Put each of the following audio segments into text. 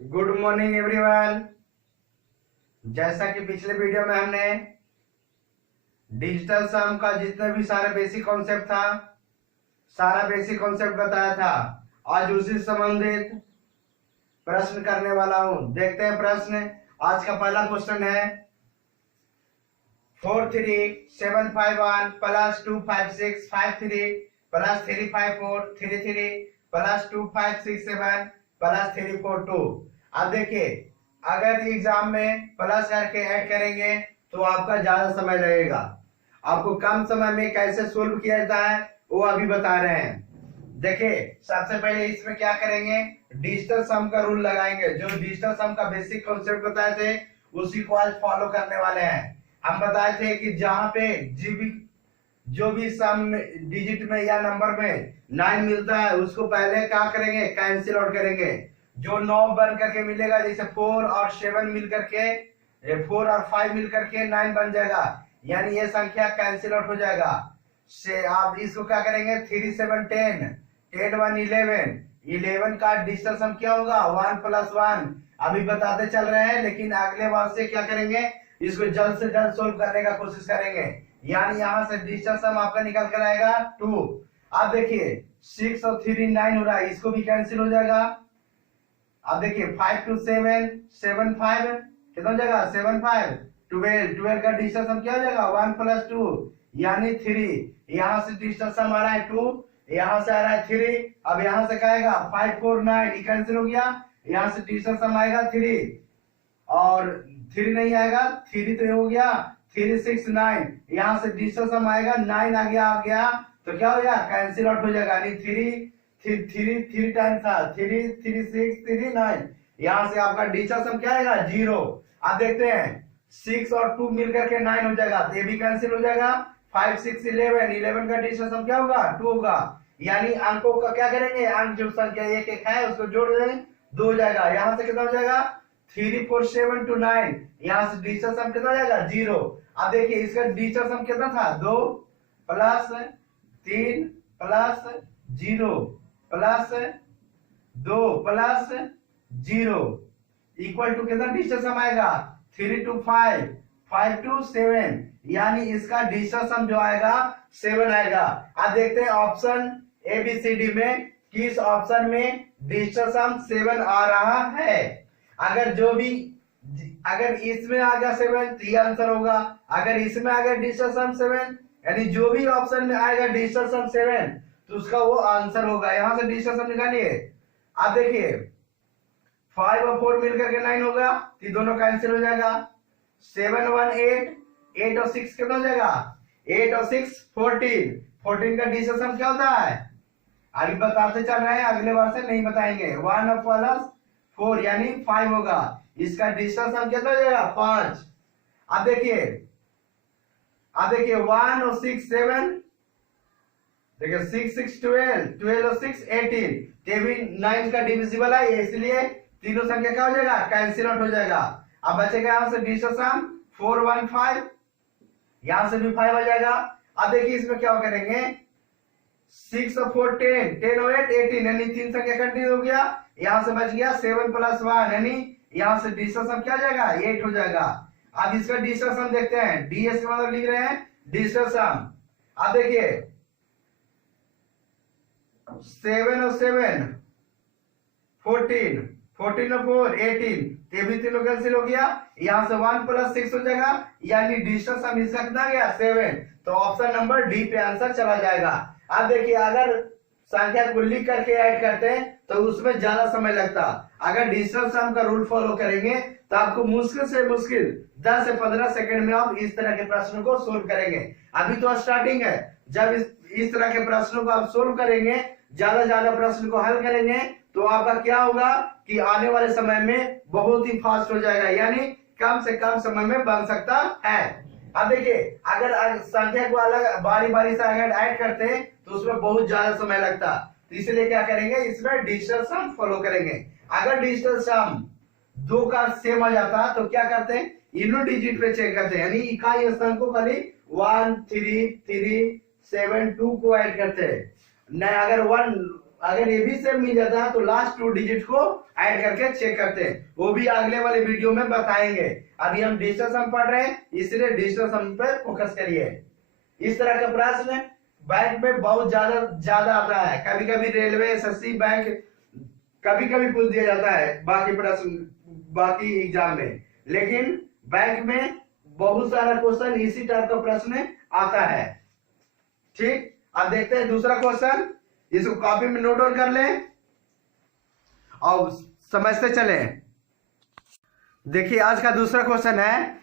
Good morning everyone. जैसा कि पिछले वीडियो में हमने डिजिटल सम का जितने भी सारे बेसिक कॉन्सेप्ट था, सारा बेसिक कॉन्सेप्ट बताया था। आज उसी से संबंधित प्रश्न करने वाला हूं। देखते हैं प्रश्न। आज का पहला क्वेश्चन है 43751 प्लस 25653 प्लस 354 33 प्लस 2567 प्लस 342। अब देखिए, अगर एग्जाम में प्लस करके ऐड करेंगे तो आपका ज्यादा समय लगेगा। आपको कम समय में कैसे सोल्व किया जाता है वो अभी बता रहे हैं। देखिए, सबसे पहले इसमें क्या करेंगे, डिजिटल सम का रूल लगाएंगे। जो डिजिटल सम का बेसिक कॉन्सेप्ट बताए थे उसी को आज फॉलो करने वाले हैं। हम बताए थे कि जहां पे जो भी सम डिजिट में या नंबर में 9 मिलता है उसको पहले क्या करेंगे, कैंसिल आउट करेंगे। जो 9 बन करके मिलेगा, जैसे 4 और 7 मिल करके 4 और 5 मिल करके 9 बन जाएगा, यानी ये संख्या कैंसिल आउट हो जाएगा। से आप इसको क्या करेंगे, 3 7 10 10 1 11 11 का डिजिटल सम क्या होगा, 1 प्लस 1। अभी बताते चल रहे हैं, लेकिन अगले बार से क्या करेंगे, इसको जल्द से जल्द सोल्व करने का कोशिश करेंगे। यानी यहाँ से डिजिटल सम आपका निकल कर आएगा 2। अब देखिए 6 और 3 9 हो रहा है, इसको भी कैंसिल हो जाएगा। अब देखिए 5 2 7 7 5 कितना हो जाएगा, 7 5 12 12 का डिजिटल सम क्या हो जाएगा, 1 प्लस 2 यानी 3। यहाँ से डिजिटल सम आ रहा है 2, यहाँ से आ रहा है 3। अब यहाँ से क्या आएगा, 5 4 9 कैंसिल हो गया। यहाँ से डिजिटल सम आएगा 3 और 3 नहीं आएगा, 3 तो हो गया 3 6 9। यहाँ से डिजिटल सम आएगा 9 आ गया तो क्या हो गया, कैंसिल आउट हो जाएगा। यानी 3 टाइम था, 3 3 6 3 9। यहाँ से आपका डिजिटल सम क्या आएगा, 0। अब देखते हैं 6 और 2 मिलकर के 9 हो जाएगा, तो ये भी कैंसिल हो जाएगा। 5 6 11 11 का डिजिटल सम क्या होगा, 2 होगा। यानी अंकों का क्या करेंगे, अंक जो संख्या एक एक है उसको जोड़ देंगे, 2 हो जाएगा। यहाँ से कितना हो जाएगा, 3 4 7 2 9। यहाँ से डिजिटल सम कितना हो जाएगा, 0। अब देखिए इसका डिजिटल सम कितना था, 2 plus 3 plus 0 plus 2 plus 0 equal to कितना डिजिटल सम आएगा, 3 2 5 5 2 7। यानी इसका डिजिटल सम जो आएगा 7 आएगा। अब देखते हैं ऑप्शन ABCD में किस ऑप्शन में डिजिटल सम 7 आ रहा है। अगर इसमें आ गया 7 तो ये आंसर होगा। अगर इसमें आ गया डिजिटल सम 7, यानी जो भी ऑप्शन में आएगा डिजिटल सम 7 तो उसका वो आंसर होगा। यहां से डिजिटल सम निकालिए। अब देखिए 5 और 4 मिलकर के 9 होगा, तो दोनों कैंसिल हो जाएगा। 7 1 8 8 और 6 कितना हो जाएगा, 8 और 6 14 14 का डिजिटल सम क्या होता है, अभी बताते चल रहे हैं, अगले बार से नहीं बताएंगे। 1 और प्लस 4 यानी 5 होगा। इसका डिजिटल सम कितना हो जाएगा, 5। अब देखिए 1 और 6 7, देखिए 6 6 12 12 और 6 18, ये भी 9 का डिविजिबल है, इसलिए तीनों संख्या क्या हो जाएगा, कैंसिल आउट हो जाएगा। अब बचेगा यहाँ से डिजिटल सम 4 1 5, यहां से भी 5 आ जाएगा। अब देखिए इसमें क्या करेंगे, 6 और 4 10 10 और 8 18, यानी 3 संख्या कंटिन्यू हो गया। यहां से बच गया 7 प्लस 1, यानी यहां से डिजिटल सम क्या हो जाएगा, 8 हो जाएगा। अब इसका डिजिटल सम देखते हैं, डीएस का मतलब लिख रहे हैं डिजिटल सम। अब देखिए 7 और 7 14 14 और 4 18, ये भी तीनों कैंसिल हो गया। यहाँ से 1 प्लस 6 हो जाएगा, यानी डिजिटल सम इसका कितना गया, 7। तो ऑप्शन नंबर डी पे आंसर चला जाएगा। अब देखिए अगर संख्या को लिख करके ऐड करते हैं तो उसमें ज्यादा समय लगता। अगर डिजिटल सम का रूल फॉलो करेंगे तो आपको मुश्किल से मुश्किल 10 से 15 सेकंड में आप इस तरह के प्रश्नों को सोल्व करेंगे। अभी तो स्टार्टिंग है, जब इस तरह के प्रश्नों को आप सोल्व करेंगे, ज्यादा प्रश्न को हल करेंगे, तो आपका क्या होगा कि आने वाले समय में बहुत ही फास्ट हो जाएगा, यानी कम से कम समय में बन सकता है। अब देखिए अगर संख्या को अलग बारी बारी से अगर ऐड करते हैं तो उसमें बहुत ज्यादा समय लगता, तो इसलिए क्या करेंगे, इसमें डिजिटल सम फॉलो करेंगे। अगर डिजिटल सम 2 का सेम आ जाता तो क्या करते हैं, इनो डिजिट पे चेक करते हैं, यानी इकाई स्थान को खाली 1 3 3 7 2 को ऐड करते हैं। नहीं, अगर 1 अगर ये भी सेम मिल जाता है तो लास्ट 2 डिजिट को ऐड करके चेक करते हैं, वो भी अगले वाले वीडियो में बताएंगे। अभी हम डिजिटल सम पढ़ रहे हैं, इसलिए डिजिटल सम पे फोकस करिए। इस तरह का प्रश्न बैंक में बहुत ज्यादा आता है, कभी कभी रेलवे, एसएससी, बैंक कभी कभी पूछ दिया जाता है बाकी प्रश्न बाकी एग्जाम में, लेकिन बैंक में बहुत सारा क्वेश्चन इसी टाइप का प्रश्न आता है। ठीक, अब देखते हैं दूसरा क्वेश्चन, इसको कॉपी में नोट डाउन कर लें और समझते चले। देखिए आज का दूसरा क्वेश्चन है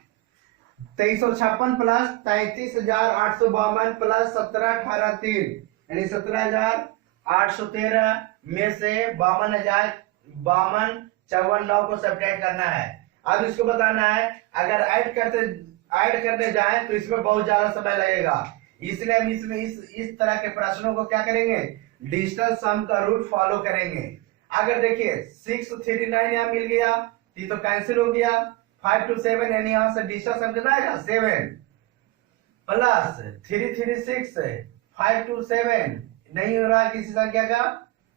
2356 प्लस 33,852 प्लस 17,18,3 यानी 17,813 में से 52,052 को सब्ट्रैक्ट करना है। अब इसको बताना है, अगर ऐड करने जाए तो इसमें बहुत ज्यादा समय लगेगा, इसलिए हम इसमें इस तरह के प्रश्नों को क्या करेंगे, डिजिटल सम का रूल फॉलो करेंगे। अगर देखिए 639 यहाँ मिल गया तो कैंसिल हो गया, 5 to 7 यानी यहाँ से डिजिटल सम कितना आएगा 7 प्लस 336 5 to 7 नहीं हो रहा किसी संख्या का,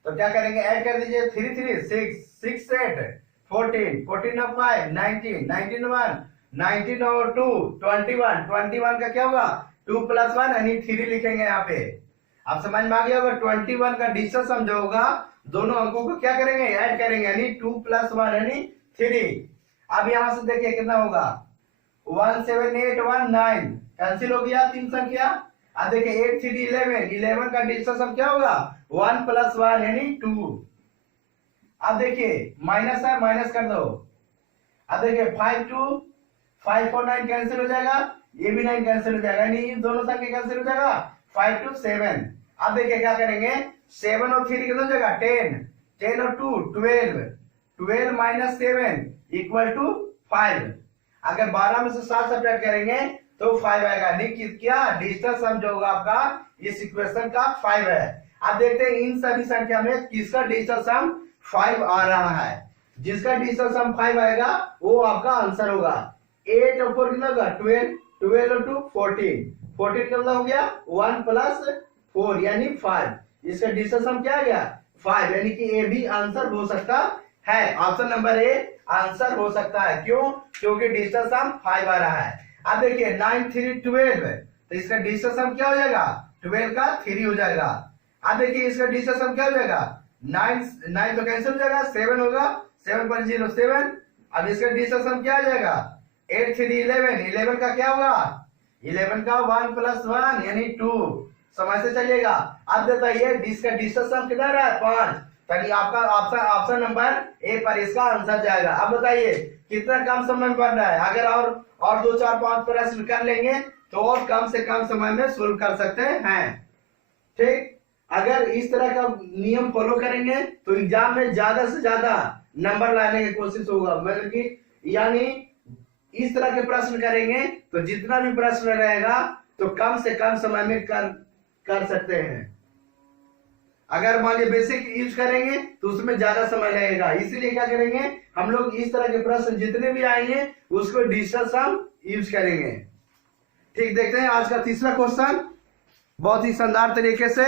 तो क्या करेंगे, ऐड कर दीजिए 336 6 8 14 14 of 5 19 19 1 19 और 2 21 21 का क्या होगा 2 + 1 यानी 3 लिखेंगे यहाँ पे। अब समझ में आ गया होगा, 21 का डिजिटल सम जो होगा दोनों अंकों को क्या करेंगे, ऐड करेंगे, यानी 2 + 1 यानी 3। अब यहां से देखिए कितना होगा 17819 कैंसिल हो गया 3 संख्या। अब देखिए 8 3 11 11 का डिजिटल सम क्या होगा 1 + 1 यानी 2। अब देखिए माइनस है, माइनस कर दो। अब देखिए 5 2 5 4 9 कैंसिल हो जाएगा, ये भी 9 कैंसिल हो जाएगा, यानी दोनों संख्या कैंसिल हो जाएगा 5 to 7। अब देखिए क्या करेंगे, 7 और 3 कितना हो जाएगा 10 10 और 2 12 12 - 7 = 5। अगर 12 में से 7 सब्ट्रैक्ट करेंगे तो 5 आएगा, नहीं क्या डिजिटल सम जो होगा आपका इस इक्वेशन का 5 है। अब देखते हैं इन सभी संख्या में किसका डिजिटल सम 5 आ रहा है। जिसका डिजिटल सम 5 आएगा वो आपका आंसर होगा। 8 और 4 कितना होगा 12 12 और 2 14 14 कितना हो गया 1 + 4 यानी 5। इसका डिजिटल सम क्या आ गया 5, यानी कि ए भी आंसर हो सकता है। ऑप्शन नंबर ए आंसर हो सकता है, क्यों, क्योंकि डिजिटल सम 5 आ रहा है। अब देखिए 9 3 12 तो इसका डिजिटल सम क्या हो जाएगा 12 का 3 हो जाएगा। अब देखिए इसका डिजिटल सम क्या हो जाएगा 9 तो कैंसिल हो जाएगा 7 होगा 7 पर 0 7। अब इसका डिजिटल सम क्या आ जाएगा 8 3 11 11 का क्या होगा 11 का 1 + 1 यानी 2। समझ से चलिएगा। अब बताइए इसका डिजिटल सम कितना रहा है 5, ताकि आपका ऑप्शन नंबर ए पर इसका आंसर जाएगा। अब बताइए कितना कम समय में बन रहा है, अगर और 2 4 5 प्रश्न कर लेंगे तो और कम से कम समय में सोल्व कर सकते हैं। ठीक, अगर इस तरह का नियम फॉलो करेंगे तो एग्जाम में ज्यादा से ज्यादा नंबर लाने की कोशिश होगा, मतलब कि यानी इस तरह के प्रश्न करेंगे तो जितना भी प्रश्न रहेगा तो कम से कम समय में कर सकते हैं। अगर मान लीजिए बेसिक यूज करेंगे तो उसमें ज्यादा समय लगेगा, इसलिए क्या करेंगे हम लोग इस तरह के प्रश्न जितने भी आएंगे उसको डिजिटल सम यूज करेंगे। ठीक, देखते हैं आज का तीसरा क्वेश्चन बहुत ही शानदार तरीके से।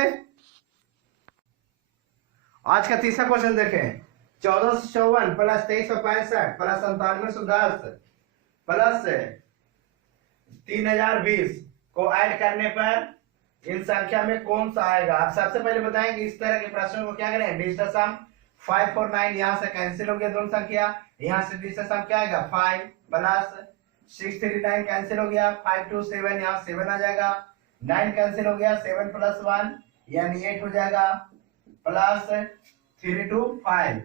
आज का तीसरा क्वेश्चन देखें 1454 प्लस 2365 प्लस 9710 प्लस 3020 को ऐड करने पर इन संख्या में कौन सा आएगा। आप सबसे पहले बताएंगे इस तरह के प्रश्नों को क्या करें, डिजिटल सम 549 यहाँ से कैंसिल हो गया दोनों संख्या, यहाँ से डिजिटल सम क्या आएगा 5 प्लस 639 कैंसिल हो गया 5 to 7 यहाँ 7 आ जाएगा, 9 कैंसिल हो गया 7 + 1 यानी 8 हो जाएगा, प्लस 3 to 5।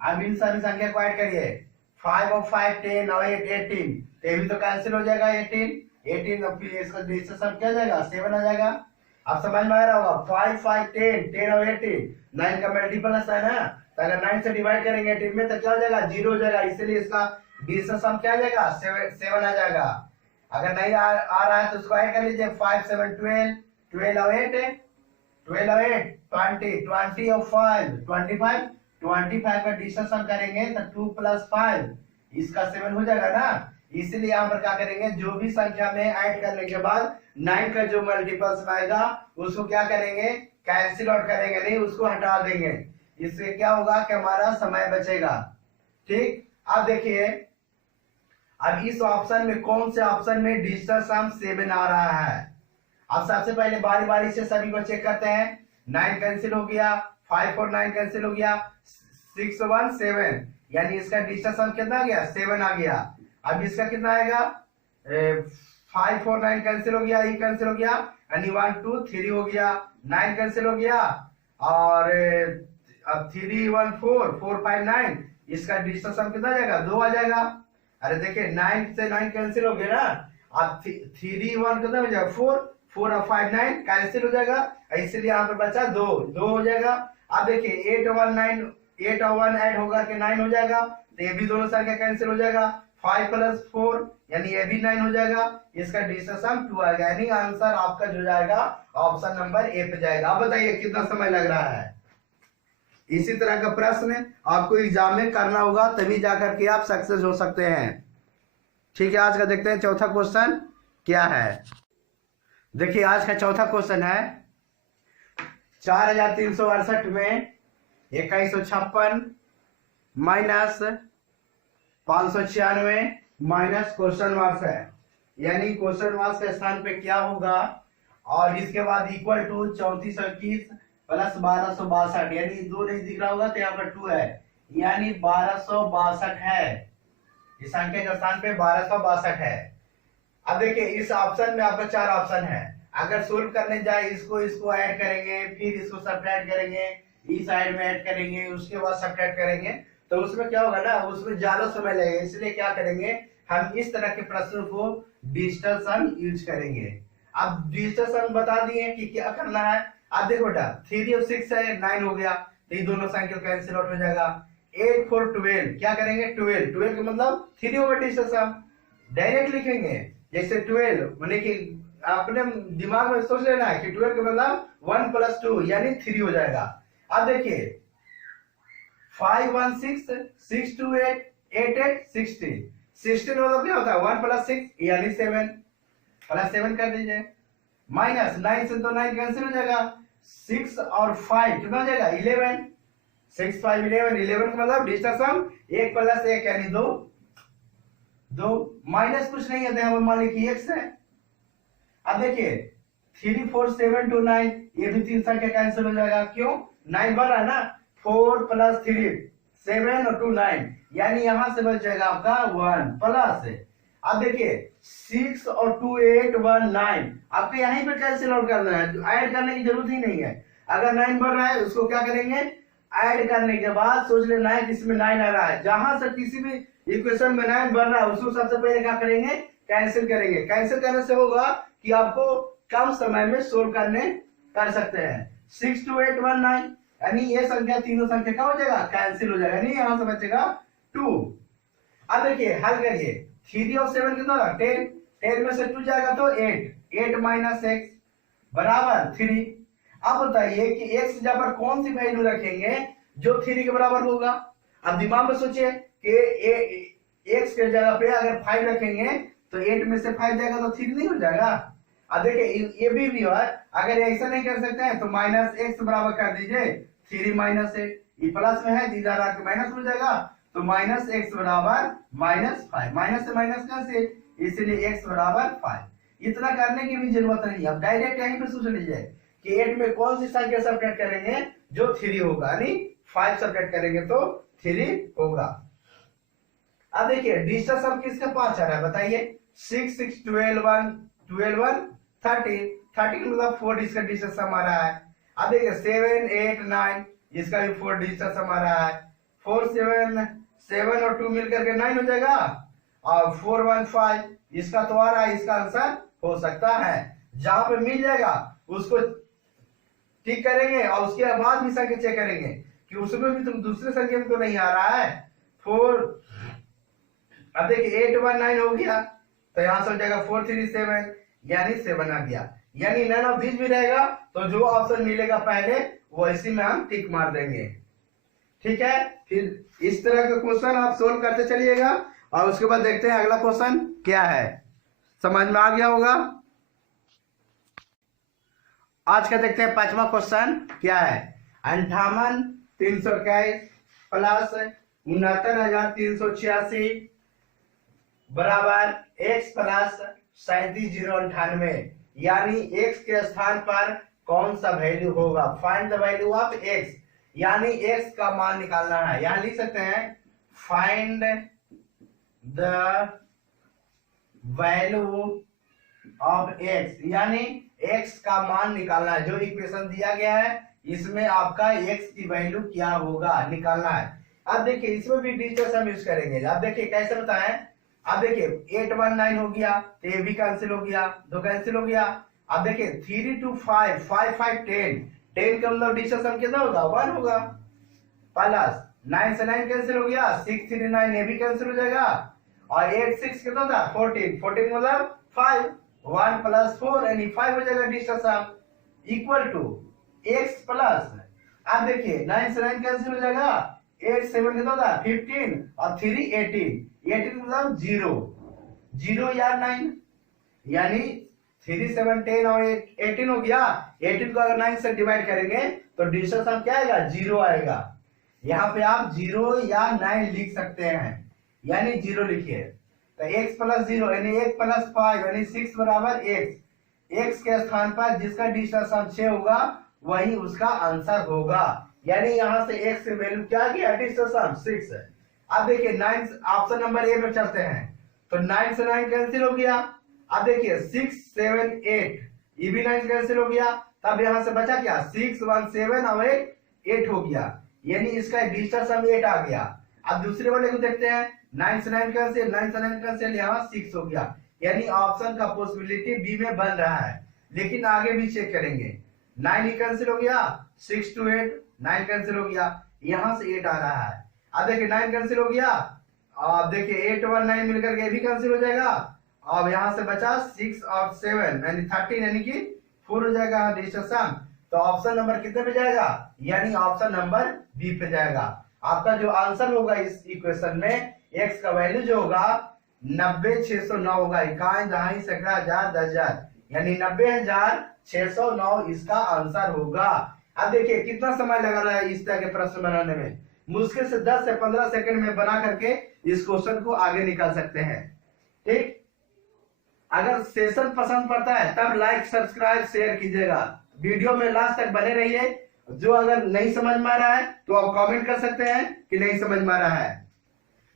अब इन सभी संख्या को ऐड करिए 5 और 5 10 और 8 18 ये भी तो कैंसिल हो जाएगा 18 और फिर इसका डिजिटल सम क्या जाएगा 7 आ जाएगा। अब समझ में आ रहा होगा 5 5 10 10 और 18 9 का मल्टीपल है ना, तो अगर 9 से डिवाइड करेंगे 18 में तो क्या हो जाएगा 0 हो जाएगा, इसलिए इसका डिजिटल सम क्या आ जाएगा 7 आ जाएगा। अगर नहीं आ रहा है तो उसको ऐड कर लीजिए 5 7 12 12 और 8 12 और 8 20 20 और 5 25 25 का डिजिटल सम करेंगे तो 2 + 5 इसका 7 हो जाएगा ना, इसलिए यहाँ पर क्या करेंगे, जो भी संख्या में ऐड करने के बाद 9 का जो मल्टीपल्स आएगा उसको क्या करेंगे, कैंसिल आउट करेंगे, नहीं उसको हटा देंगे। इससे क्या होगा कि हमारा समय बचेगा। ठीक, अब देखिए अब इस ऑप्शन में कौन से ऑप्शन में डिजिटल सम 7 आ रहा है। अब सबसे पहले बारी बारी से सभी को चेक करते हैं। 9 कैंसिल हो गया, 5 और 9 कैंसिल हो गया, 6 1 7, यानी इसका डिजिटल सम कितना आ गया, 7 आ गया। अब इसका कितना आएगा, 5 और 9 कैंसिल हो गया, ये कैंसिल हो गया, यानी 1 2 3 हो गया, 9 कैंसिल हो गया, और अब 3 1 4 4 5 9, इसका डिजिटल सम कितना आ जाएगा, 2 आ जाएगा। अरे देखिए 9 से 9 कैंसिल हो गया ना, अब 3 1 कितना हो जाएगा, 4 4 और 5 9 कैंसिल हो जाएगा, इसलिए यहाँ पर बचा 2 2 हो जाएगा। अब देखिए 8 1 9, 8 और 1 ऐड होगा के 9 हो जाएगा, तो ये भी दोनों संख्या कैंसिल हो जाएगा। 5 + 4 यानी ये भी 9 हो जाएगा, इसका डिजिटल सम 2 आएगा, यानी आंसर आपका जो जाएगा ऑप्शन नंबर ए पे जाएगा। अब बताइए कितना समय लग रहा है। इसी तरह का प्रश्न आपको एग्जाम में करना होगा, तभी जाकर के आप सक्सेस हो सकते हैं। ठीक है, आज का देखते हैं चौथा क्वेश्चन क्या है। देखिए आज का चौथा क्वेश्चन है 4368 में 2156 माइनस 596 माइनस क्वेश्चन मार्क्स है, यानी क्वेश्चन मार्क्स के स्थान पे क्या होगा, और इसके बाद इक्वल टू 3421 प्लस 1262, यानी 2 नहीं दिख रहा होगा तो यहाँ पर 2 है, यानी 1262 है। इस संख्या के स्थान पे 1262 है। अब देखिए इस ऑप्शन में आपका 4 ऑप्शन है, अगर सोल्व करने जाए इसको ऐड करेंगे, फिर इसको सब्ट्रैक्ट करेंगे, इस साइड में ऐड करेंगे, उसके बाद सब्ट्रैक्ट करेंगे, तो उसमें क्या होगा ना, उसमें ज्यादा समय लगेगा। इसलिए क्या करेंगे, हम इस तरह के प्रश्नों को डिजिटल सम यूज करेंगे। अब डिजिटल सम बता दिए कि क्या करना है। अब देखो बेटा 3 और 6 है, 9 हो गया, तो ये दोनों संख्या कैंसिल आउट हो जाएगा। 8 4 12, क्या करेंगे, 12 का मतलब 3 होगा डिजिटल सम, डायरेक्ट लिखेंगे। जैसे 12 माने कि अपने दिमाग में सोच लेना है कि 12 का मतलब 1 + 2 यानी 3 हो जाएगा। अब देखिए 5 1 6 6 2 8 8 8 16 16 मतलब क्या होता है, 1 + 6 यानी 7, +7 कर दीजिए, माइनस 9 से तो 9 कैंसिल हो जाएगा, 6 और 5 कितना हो जाएगा, 11, 6 5 11, 11 का मतलब डिजिटल सम 1 + 1 यानी 2 2, माइनस कुछ नहीं है, यहाँ पर मान लीजिए x है। अब देखिए 3 4 7 2 9, ये भी 3 संख्या कैंसिल हो जाएगा, क्यों, 9 बढ़ रहा है ना, 4 + 3 7 और 2 9, यानी यहां से बच जाएगा आपका 1 प्लस। अब देखिए 6 और 2 8 1 9, आपको यहीं पे कैंसिल आउट करना है, ऐड करने की जरूरत ही नहीं है। अगर 9 बढ़ रहा है उसको क्या करेंगे, ऐड करने के बाद सोच लेना है किसमें 9 आ रहा है, जहां से किसी भी इक्वेशन में 9 बढ़ रहा है उसको सबसे पहले क्या करेंगे, कैंसिल करेंगे। कैंसिल करने से होगा कि आपको कम समय में सोल्व कर सकते हैं। 6 2 8 1 9, यानी ये संख्या तीनों संख्या क्या हो जाएगा, कैंसिल हो जाएगा, यानी यहां से बचेगा 2। अब देखिए हल करिए, 3 और 7 कितना होगा, 10, 10 में से 2 जाएगा तो 8, 8 - x बराबर 3। अब बताइए कि x जगह पर कौन सी वैल्यू रखेंगे जो 3 के बराबर होगा। अब दिमाग में सोचिए कि x के जगह पे अगर 5 रखेंगे तो 8 में से 5 जाएगा तो 3 नहीं हो जाएगा। अब देखिए ये भी है, अगर ऐसा नहीं कर सकते हैं तो -x बराबर कर दीजिए 3 - 8, ये प्लस में है, इधर आके माइनस हो जाएगा, तो -x बराबर -5, माइनस से माइनस कैंसिल, इसलिए x बराबर 5। इतना करने की भी जरूरत नहीं, अब डायरेक्ट यहीं पे सोच लीजिए कि 8 में कौन सी संख्या सब्ट्रैक्ट करेंगे जो 3 होगा, यानी 5 सब्ट्रैक्ट करेंगे तो 3 होगा। अब देखिए डिजिटल सम किसका 5 आ रहा है बताइए, 6 6 12 1 12 1 30 30 मतलब 4 इसका डिजिटल सम आ रहा है। अब देखिए 7 8 9, इसका भी 4 डिजिटल सम आ रहा है। 4 7 और 2 मिलकर के 9 हो जाएगा, और 4 1 5 इसका तो आ रहा है, इसका आंसर हो सकता है। जहां पे मिल जाएगा उसको टिक करेंगे और उसके बाद भी संख्या चेक करेंगे कि उसमें भी तो दूसरे संख्या में तो नहीं आ रहा है 4। अब देखिए 8 1 9 हो गया, तो यहां से हो जाएगा 4 3 7, यानी 7 आ गया, यानी नन ऑफ दिस भी रहेगा, तो जो ऑप्शन मिलेगा पहले वो इसी में हम टिक मार देंगे। ठीक है, फिर इस तरह का क्वेश्चन आप सोल्व करते चलिएगा और उसके बाद देखते हैं अगला क्वेश्चन क्या है। समझ में आ गया होगा। आज का देखते हैं पांचवा क्वेश्चन क्या है। 58,321 प्लस 69,386 बराबर x प्लस 37,098, यानी x के स्थान पर कौन सा वैल्यू होगा। Find the value of x, यानी x का मान निकालना है। यहां लिख सकते हैं find the value of x, यानी x का मान निकालना है। जो इक्वेशन दिया गया है इसमें आपका x की वैल्यू क्या होगा निकालना है। अब देखिए इसमें भी डिजिटल सम यूज करेंगे। अब देखिए कैसे बताएं। अब देखिए 819 हो गया तो ये भी कैंसिल हो गया, 2 कैंसिल हो गया। अब देखिए 3 to 5, 5 5 10, 10 का मतलब डिजिटल सम कितना होगा 1 होगा। प्लस 9 से 9 कैंसिल हो गया, 6 3 9 ये भी कैंसिल हो जाएगा। और 8 6 कितना था 14, 14 मतलब 5, 1 प्लस 4 यानी 5 हो जाएगा digital sum equal to x plus. अब देखिए 9 से 9 कैंसिल हो जाएगा, 8 7 कितना था 15 और 3 18, 18 मतलब 0, 0 या 9, यानी 3 7 10 और 18 हो गया। 18 को अगर 9 से डिवाइड करेंगे तो डिजिटल सम क्या आएगा 0 आएगा। यहाँ पे आप 0 या 9 लिख सकते हैं, यानी 0 लिखिए। तो x प्लस 0 यानी 1 प्लस 5 यानी 6 बराबर x के स्थान पर जिसका डिजिटल सम 6 होगा वही उसका आंसर होगा। यानी यहाँ से x से वैल्यू क्या गया डिजिटल सम 6 है। अब देखिए 9 ऑप्शन नंबर ए में चलते हैं तो 9 से 9 कैंसिल हो गया। अब देखिए 6 7 8 ये भी 9 कैंसिल हो गया। तब यहाँ से बचा क्या 6 1 7 और 8 हो गया, यानी इसका डिजिटल सम 8 आ गया। अब दूसरे वाले को देखते हैं 9 से 9 कैंसिल, 9 से 9 कैंसिल, यहाँ 6 हो गया, यानी ऑप्शन का पॉसिबिलिटी बी में बन रहा है। लेकिन आगे भी चेक करेंगे। 9 ही कैंसिल हो गया, 6 to 8 9 कैंसिल हो गया, यहाँ से 8 आ रहा है। अब देखिए 9 कैंसिल हो गया, अब देखिए 8 और 9 मिलकर के भी कैंसिल हो जाएगा। अब यहाँ से बचा 6 और 7 यानी 13 यानी कि 4 हो जाएगा डिजिटल सम। तो ऑप्शन नंबर कितने पे जाएगा, यानी ऑप्शन नंबर बी पे जाएगा। आपका जो आंसर होगा इस इक्वेशन में x का वैल्यू जो होगा 90,609 होगा। इकाई दहाई सैकड़ा हजार 10,000 यानी 90,609 इसका आंसर होगा। अब देखिए कितना समय लगा रहा है इस तरह के प्रश्न बनाने में। मुश्किल से 10 से 15 सेकंड में बना करके इस क्वेश्चन को आगे निकाल सकते हैं। ठीक, अगर सेशन पसंद पड़ता है तब लाइक सब्सक्राइब शेयर कीजिएगा। वीडियो में लास्ट तक बने रहिए। जो अगर नहीं समझ में आ रहा है तो आप कमेंट कर सकते हैं कि नहीं समझ में आ रहा है।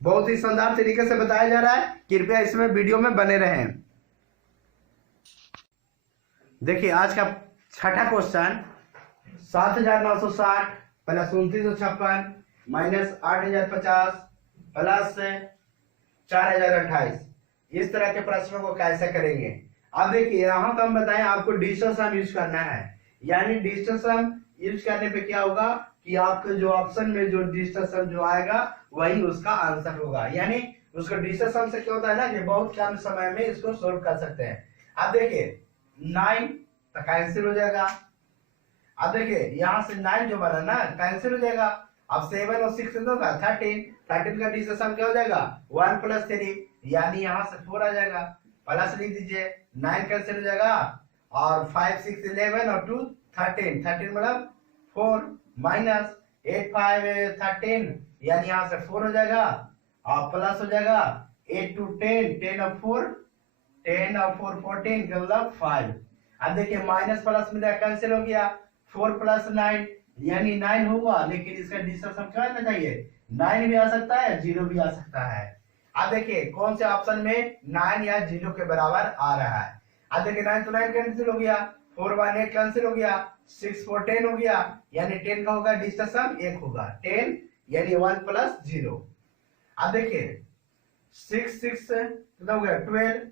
बहुत ही शानदार तरीके से बताया जा रहा है, कृपया इसमें वीडियो में बने रहें। देखिए आज का छठा क्वेश्चन 7,960 प्लस 2956 माइनस 8,050 प्लस 4,028, इस तरह के प्रश्नों को कैसे करेंगे। अब देखिए यहाँ तो हम बताएं आपको डिजिटल सम यूज करना है, यानी डिजिटल सम यूज करने पे क्या होगा कि आपके जो ऑप्शन में जो डिजिटल सम जो आएगा वही उसका आंसर होगा। यानी उसको डिजिटल सम से क्या होता है ना कि बहुत कम समय में इसको सोल्व कर सकते हैं। अब देखिए 9 तो कैंसिल हो जाएगा। अब देखिए यहाँ से 9 जो बना ना कैंसिल हो जाएगा। अब 7 और 6 होगा 13 का डिजिटल सम क्या हो जाएगा 1 प्लस 3, यानी यहाँ से 4 आ जाएगा। प्लस लिख दीजिए 9 कैंसिल हो जाएगा और 5 6 11 और 2 13 मतलब 4 माइनस 8 5 13 यानी यहाँ से 4 हो जाएगा और प्लस हो जाएगा 8 to 10 10 और 4 14 का मतलब 5। अब देखिए माइनस प्लस में कैंसिल हो गया 4 प्लस 9 यानी 9 होगा, लेकिन इसका डिजिटल सम क्या आना चाहिए 9 भी आ सकता है 0 भी आ सकता है। अब देखिए कौन से ऑप्शन में 9 या 0 के बराबर आ रहा है। अब देखिए 9 तो 9 कैंसिल हो गया, 4 1 8 कैंसिल हो गया, 6 4 10 हो गया, यानी 10 का होगा डिजिटल सम 1 होगा 10 यानी 1 प्लस 0। अब देखिए 6 6 कितना हो गया 12,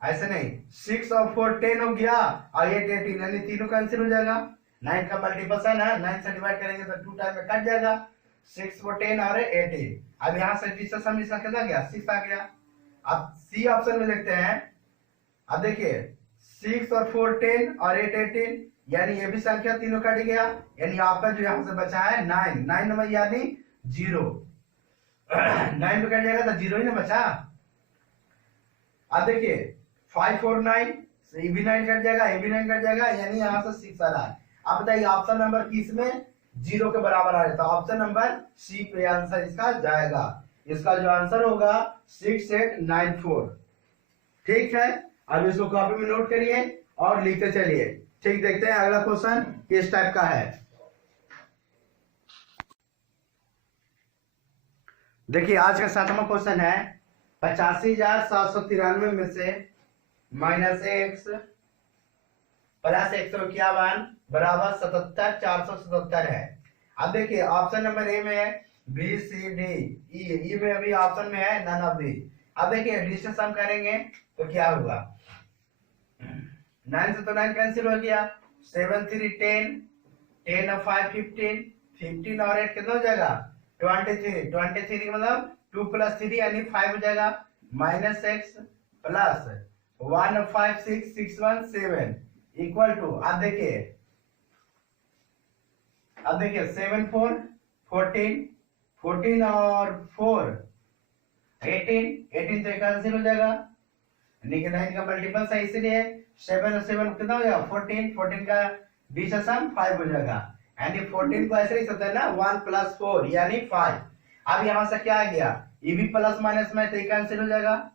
ऐसे नहीं 6 और 4 10 हो गया और 8 18 यानी तीनों कैंसिल हो जाएगा। 9 का मल्टीप्लिकेशन है, 9 से डिवाइड करेंगे तो 2 टाइम में कट जाएगा। 6 4 10 और 18, अब यहाँ से डिजिटल सम इसका कितना गया 6 आ गया। अब सी ऑप्शन में देखते हैं। अब देखिए 6 और 4 10 और 8 18 यानी ये भी संख्या तीनों कट गया, यानी आपका जो यहाँ से बचा है 9 9 नंबर यानी 0। 9 पे कट जाएगा तो 0 ही ना बचा। अब देखिए 5 4 9, ये भी 9 कट जाएगा, ये भी 9 कट जाएगा, यानी यहाँ से 6 आ रहा है। अब बताइए ऑप्शन नंबर किस में 0 के बराबर आ जाता है? ऑप्शन नंबर सी पे आंसर इसका जाएगा। इसका जो आंसर होगा 6894। ठीक है, अब इसको कॉपी में नोट करिए और लिखते चलिए। ठीक, देखते हैं अगला क्वेश्चन किस टाइप का है। देखिए आज का 7वां क्वेश्चन है 85,793 में से -x प्लस 151 बराबर 77,477 है। अब देखिए ऑप्शन नंबर ए में है बी सी डी ई में अभी ऑप्शन में है नन ऑफ दी। अब देखिए डिस्टेंस सम करेंगे तो क्या होगा? 9 से तो 9 कैंसिल हो गया, 7 3 10, 10 और 5 15, 15 और 8 कितना हो जाएगा? 23, 23 का मतलब 2 + 3 यानी 5 हो जाएगा, -x प्लस 1 5 6 6 1 7 इक्वल टू, अब देखिए 7 4 14, 14 और 4 18, 18 तो कैंसिल हो जाएगा, यानी कि 9 का मल्टीपल है, इसलिए 7 और 7 कितना हो जाएगा? 14, 14 का डिविजन सम 5 हो जाएगा, यानी 14 को ऐसे लिख सकते हैं ना 1 + 4 यानी 5। अब यहाँ से क्या आ गया? ये भी प्लस माइनस में तो कैंसिल हो जाएगा,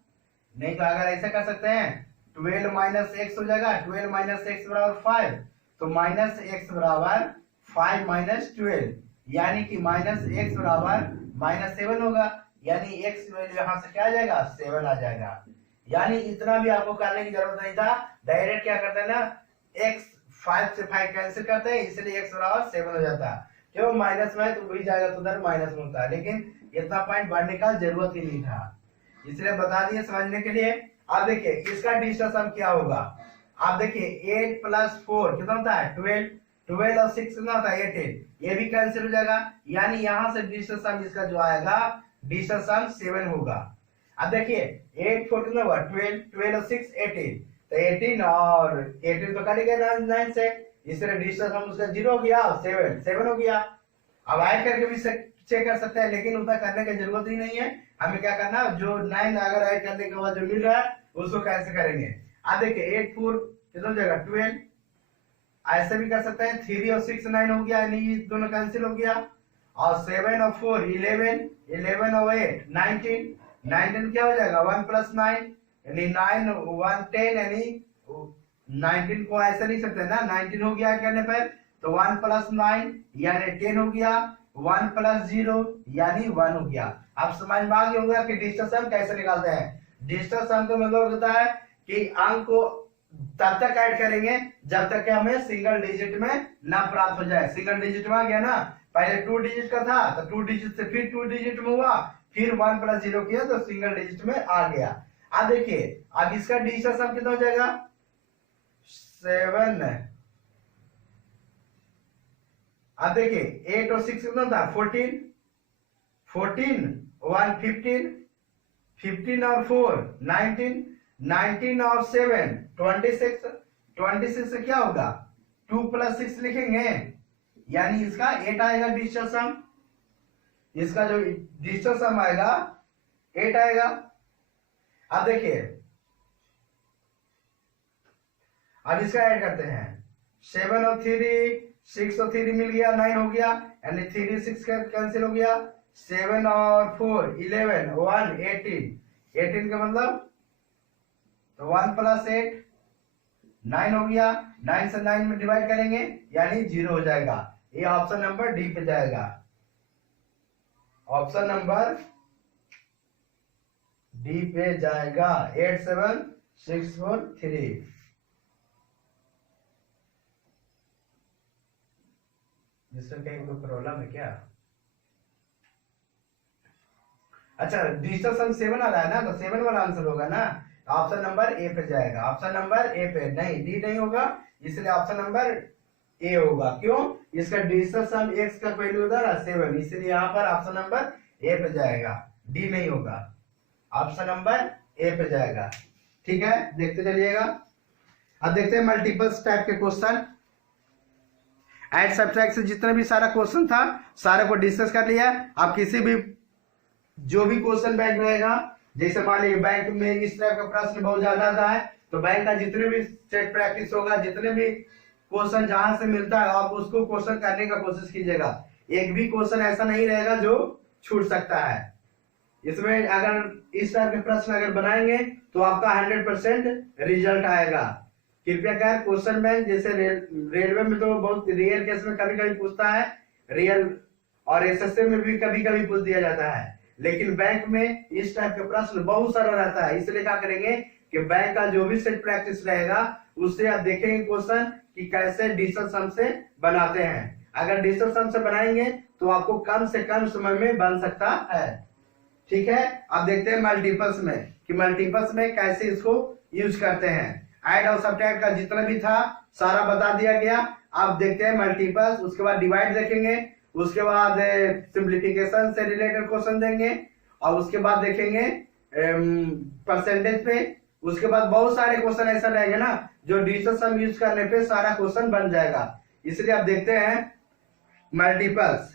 नहीं तो अगर ऐसा कर सकते हैं 12 - x हो जाएगा, 12 - x बराबर 5, तो -x बराबर 5 - 12 यानी कि -x बराबर -7 होगा, यानी x वैल्यू यहाँ से क्या आ जाएगा? 7 आ जाएगा। यानी इतना भी आपको करने की जरूरत नहीं था, डायरेक्ट क्या करते हैं ना x 5 से 5 कैंसिल करते हैं, इसलिए x बराबर 7 हो जाता है। क्यों? माइनस में तो वही जाएगा तो उधर माइनस में होता है, लेकिन इतना पॉइंट बढ़ने का जरूरत ही नहीं था, इसलिए बता दिए समझने के लिए। अब देखिए इसका डिजिटल सम क्या होगा? आप देखिए 8 + 4 कितना होता है? 12, 12 और 6 कितना होता है? 18, ये भी कैंसिल हो जाएगा, यानी यहाँ से डिजिटल सम इसका जो आएगा डिजिटल सम 7 होगा। अब देखिए 8 4 कितना होगा? 12, 12 और 6 18, तो 18 और 18 तो कट गया 9 से, इसलिए डिजिटल सम उसका 0 हो गया, 7 हो गया। अब ऐड करके भी चेक कर सकते हैं, लेकिन उतना करने की जरूरत ही नहीं है। हमें क्या करना है, जो 9 अगर ऐड करने के बाद जो मिल रहा है उसको कैसे करेंगे। अब देखिए 8 4 कितना हो जाएगा? 12, ऐसे भी कर सकते हैं 3 और 6 9 हो गया, यानी ये दोनों कैंसिल हो गया, और 7 और 4 11, 11 और 8 19, 19 क्या हो जाएगा? 1 + 9 यानी 9 1 10, यानी 19 को ऐसे लिख सकते हैं ना, 19 हो गया ऐड करने पर, तो 1 + 9 यानी 10 हो गया, 1 + 0 यानी 1 हो गया। अब समझ में आ गया होगा कि डिजिटल सम कैसे निकालते हैं। डिजिटल सम का मतलब होता है कि अंक को तब तक ऐड करेंगे जब तक कि हमें सिंगल डिजिट में ना प्राप्त हो जाए। सिंगल डिजिट में आ गया ना, पहले 2 डिजिट का था तो 2 डिजिट से फिर 2 डिजिट में हुआ, फिर 1 + 0 किया तो सिंगल डिजिट में आ गया। अब देखिए अब इसका डिजिटल सम कितना हो जाएगा? 7। अब देखिए 8 और 6 कितना था? 14, 14 1 15, 15 और 4 19, 19 और 7 26, 26 से क्या होगा? 2 + 6 लिखेंगे, यानी इसका 8 आएगा डिजिटल सम। इसका जो डिजिटल सम आएगा 8 आएगा। अब देखिए अब इसका ऐड करते हैं, 7 और 3 6 और 3 मिल गया, 9 हो गया, यानी 3 6 कैंसिल हो गया, 7 और 4 11 1 18, 18 का मतलब तो 1 + 8 9 हो गया, 9 से 9 में डिवाइड करेंगे यानी 0 हो जाएगा। ये ऑप्शन नंबर डी पे जाएगा, ऑप्शन नंबर डी पे जाएगा 87643। जिसमें कहीं कोई प्रॉब्लम है क्या? अच्छा डिजिटल सम 7 आ रहा है ना, तो 7 वाला आंसर होगा ना, ऑप्शन नंबर ए पे जाएगा। ऑप्शन नंबर ए पे नहीं, डी नहीं होगा, इसलिए ऑप्शन नंबर ए होगा। क्यों? इसका डिजिटल सम x का वैल्यू होता है 7, इसलिए यहाँ पर ऑप्शन नंबर ए पे जाएगा, डी नहीं होगा, ऑप्शन नंबर ए पे जाएगा। ठीक है, देखते चलिएगा। अब देखते हैं मल्टीपल्स टाइप के क्वेश्चन। ऐड सब्ट्रैक्ट से जितने भी सारा क्वेश्चन था सारे को डिस्कस कर लिया। आप किसी भी जो भी क्वेश्चन बैंक रहेगा, जैसे मान लीजिए बैंक में इस तरह का प्रश्न बहुत ज्यादा आता है, तो बैंक का जितने भी सेट प्रैक्टिस होगा, जितने भी क्वेश्चन जहां से मिलता है आप उसको क्वेश्चन करने का कोशिश कीजिएगा। एक भी क्वेश्चन ऐसा नहीं रहेगा जो छूट सकता है। इसमें अगर इस तरह के प्रश्न अगर बनाएंगे तो आपका 100% रिजल्ट आएगा। कृपया कर क्वेश्चन बैंक, जैसे रेलवे में तो बहुत रेयर केस में कभी कभी पूछता है, रियल और एसएससी में भी कभी कभी पूछ दिया जाता है, लेकिन बैंक में इस टाइप के प्रश्न बहुत सारा रहता है। इसलिए क्या करेंगे कि बैंक का जो भी सेट प्रैक्टिस रहेगा उससे आप देखेंगे क्वेश्चन कि कैसे डिजिटल सम से बनाते हैं। अगर डिजिटल सम से बनाएंगे तो आपको कम से कम समय में बन सकता है। ठीक है, अब देखते हैं मल्टीपल्स में कि मल्टीपल्स में कैसे इसको यूज करते हैं। ऐड और सब्ट्रैक्ट का जितना भी था सारा बता दिया गया। अब देखते हैं मल्टीपल्स, उसके बाद डिवाइड देखेंगे, उसके बाद सिंप्लीफिकेशन से रिलेटेड क्वेश्चन देंगे, और उसके बाद देखेंगे परसेंटेज पे। उसके बाद बहुत सारे क्वेश्चन ऐसा रहेगा ना जो डिजिटल सम यूज करने पे सारा क्वेश्चन बन जाएगा। इसलिए आप देखते हैं मल्टीपल्स।